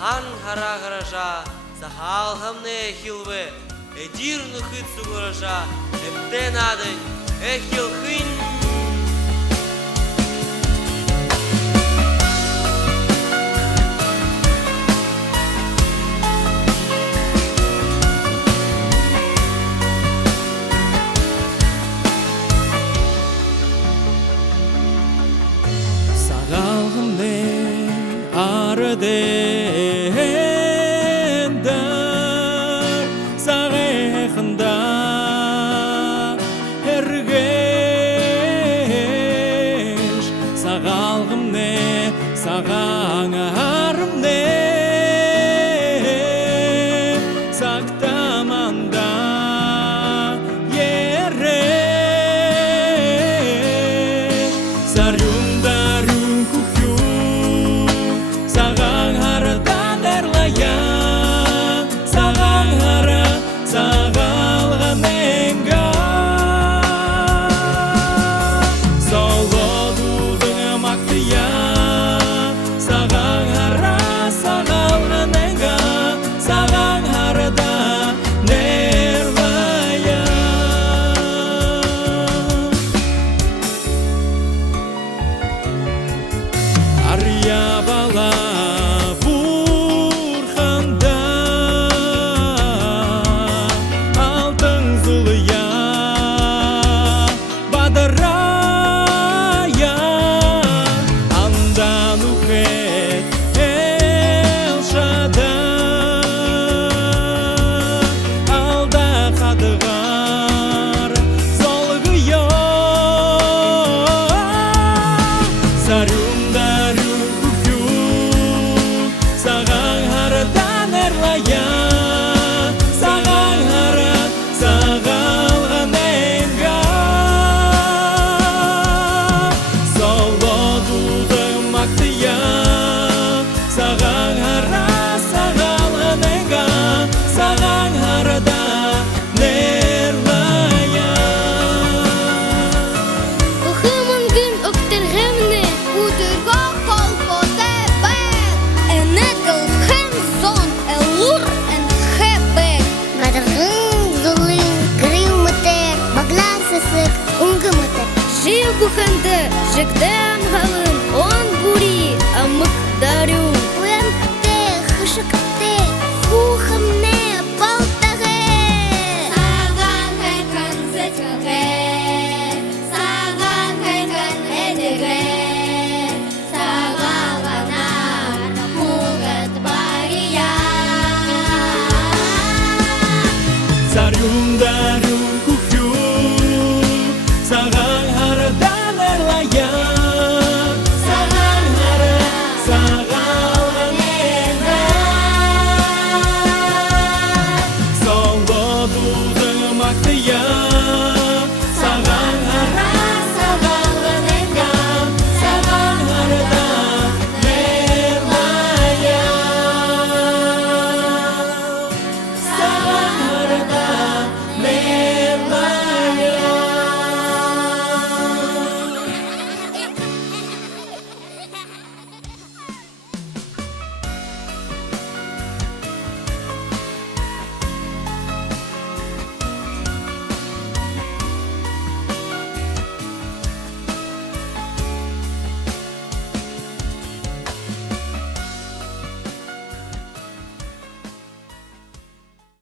хан хара-хараша, сахал хамне хилве, эдир нухит сугураша, эптен адын, эхил хин. Ардендер сағиқында әргеш сағалғым не саған арым не сақтаманда ереш сарюндарю Sagang haradan erlaya, sagang hara, sagalgan enga. Solo dudung maktiya, sagang hara, sagalgan enga, sagang harada nerlaya. Arya bala. Sagang haradan erlaya, sagang harat, sagalgan enga. Solo dudung maktiya, sagang harat, sagalgan enga, sagang harada nerlaya. Ухымын gün öktергемне, удырга колпоте бек. Энекл хем зон, элур эн хебек. Гадыргын зулын, грилмытер, багласысык, унгымытер. Жив буханды, жигдем галын, он бури, амык дарю. Уянте, хышыкте, хухымне, балтаге. Саган хайкан зетяге, саган хайкан эдеге. Сагалганар, мугат бария. Сарюнда